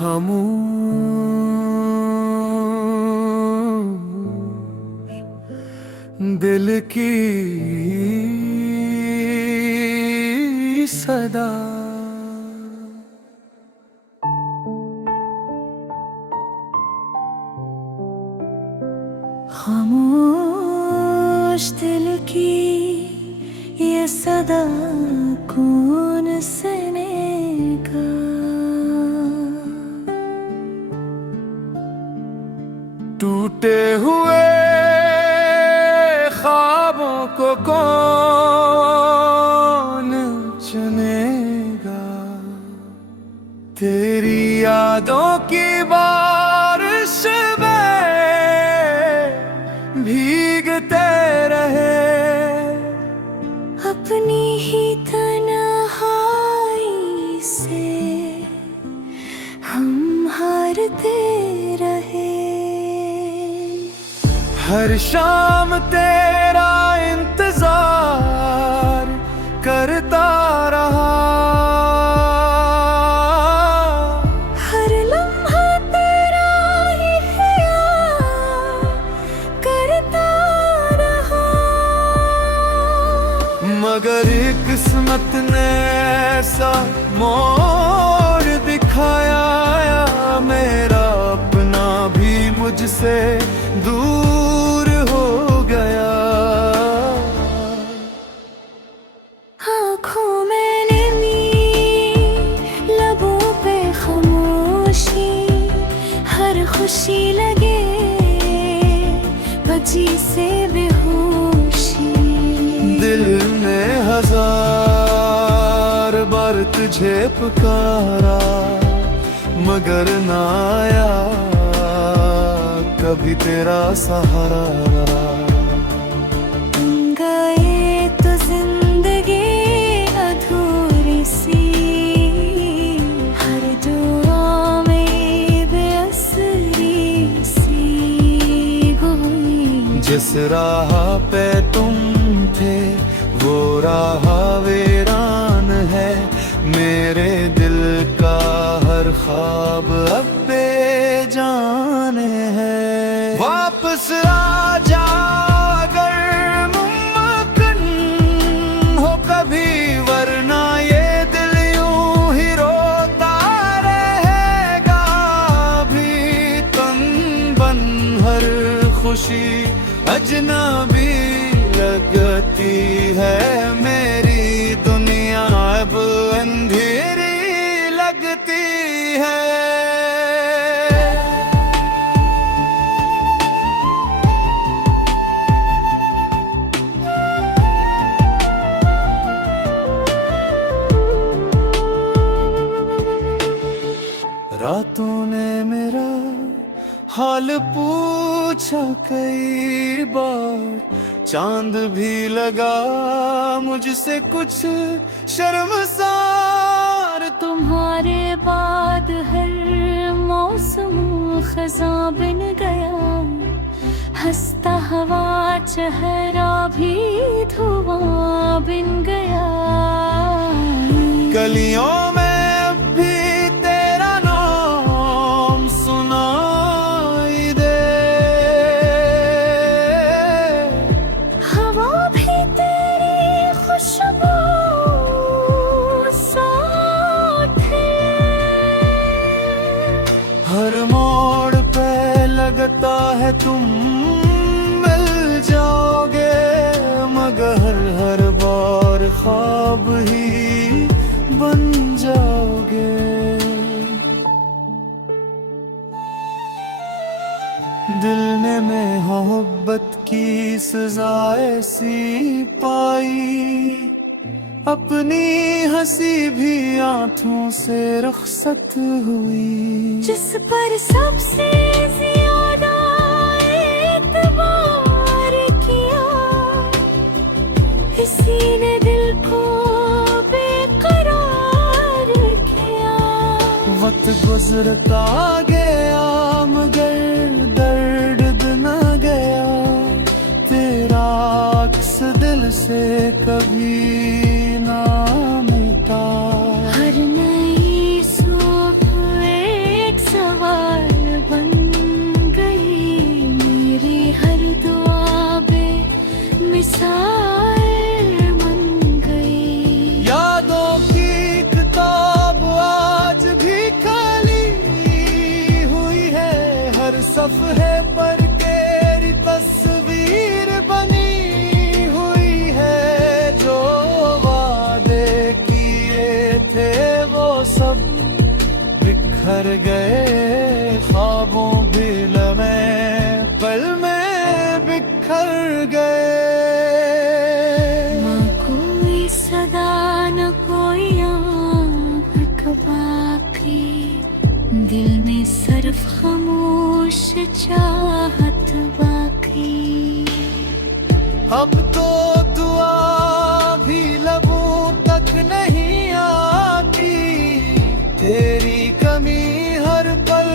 खामोश दिल की सदा। खामोश दिल की ये सदा कौन सुनेगा। टूटे हुए ख्वाबों को कौन चुनेगा। तेरी यादों की बारिश में भीगते रहे। अपनी ही तन्हाई से हम हारते रहे। हर शाम तेरा इंतजार करता रहा। हर लम्हा तेरा ही ख्याल करता रहा। मगर किस्मत ने ऐसा मोड़ दिखाया, मेरा अपना भी मुझसे दूर हो गया। आँखों में नमी, लबों पे खामोशी, हर खुशी लगे बची से बेहोशी। दिल ने हजार बार तुझे पुकारा, मगर ना आया कभी तेरा सहारा। तुम गए तो जिंदगी अधूरी सी, हर दुआ में बेअसरी सी हुई। जिस राह पे तुम थे वो राह वीरान है। मेरे दिल का हर ख्वाब अब बेजान है। वापस आ जा अगर मुमकिन हो कभी, वरना ये दिल यूं ही रोता रहेगा। भी तन बन हर खुशी अजनबी लगती है। मेरी दुनिया अब अंधेरी लगती है। रातों ने मेरा हाल पूछा कई बार, चांद भी लगा मुझसे कुछ शर्मसार। तुम्हारे बाद हर मौसम खज़ां बन गया, हंसता हवा चेहरा भी धुआं बन गया। गलियों में अब भी तेरा नाम सुनाई दे। हवा भी तेरी खुशबू साथ है। हर मोड़ पे लगता है तुम मिल जाओगे, मगर हर बार ख्वाब ही बन जाओगे। दिल ने मोहब्बत की सजा ऐसी पाई, अपनी हंसी भी आंखों से रुखसत हुई। जिस पर सबसे ज्यादा एतबार किया, इसी ने दिल को बेकरार किया। वक्त गुजरता गया मगर दर्द न गया, तेरा अक्स दिल से कभी ना मिटा। हर नई सुबह एक सफ़े पर तेरी तस्वीर बनी हुई है। जो वादे किए थे वो सब बिखर गए, ख्वाबों भी लम्हे पल में बिखर गए। न कोई सदा न कोई आँख बाकी, दिल में सिर्फ खामोश चाहत बाकी। अब तो दुआ भी लबों तक नहीं आती, तेरी कमी हर पल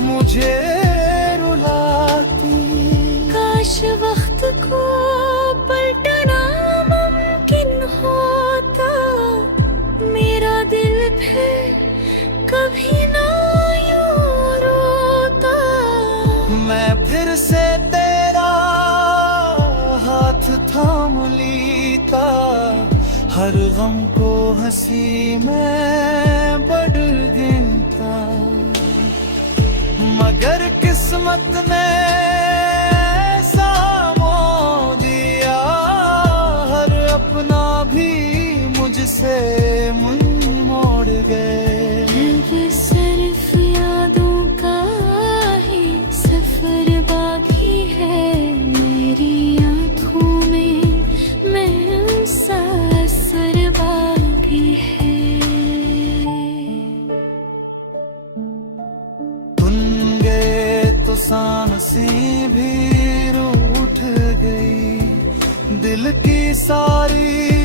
मुझे रुलाती। काश वक्त को पलटना मुमकिन होता, मेरा दिल फिर कभी ना यूं रोता। मैं फिर से तेरा हाथ थाम लीता, हर गम को हंसी में बदल गिनता। मगर किस्मत ने ऐसा मोह दिया, हर अपना भी मुझसे मुंह मोड़ गए। अब सिर्फ यादों का ही सफर बाकी है, मेरी आँखों में महसा असर बाकी है। तुम गए तो सांसें भी रूठ गई, दिल की सारी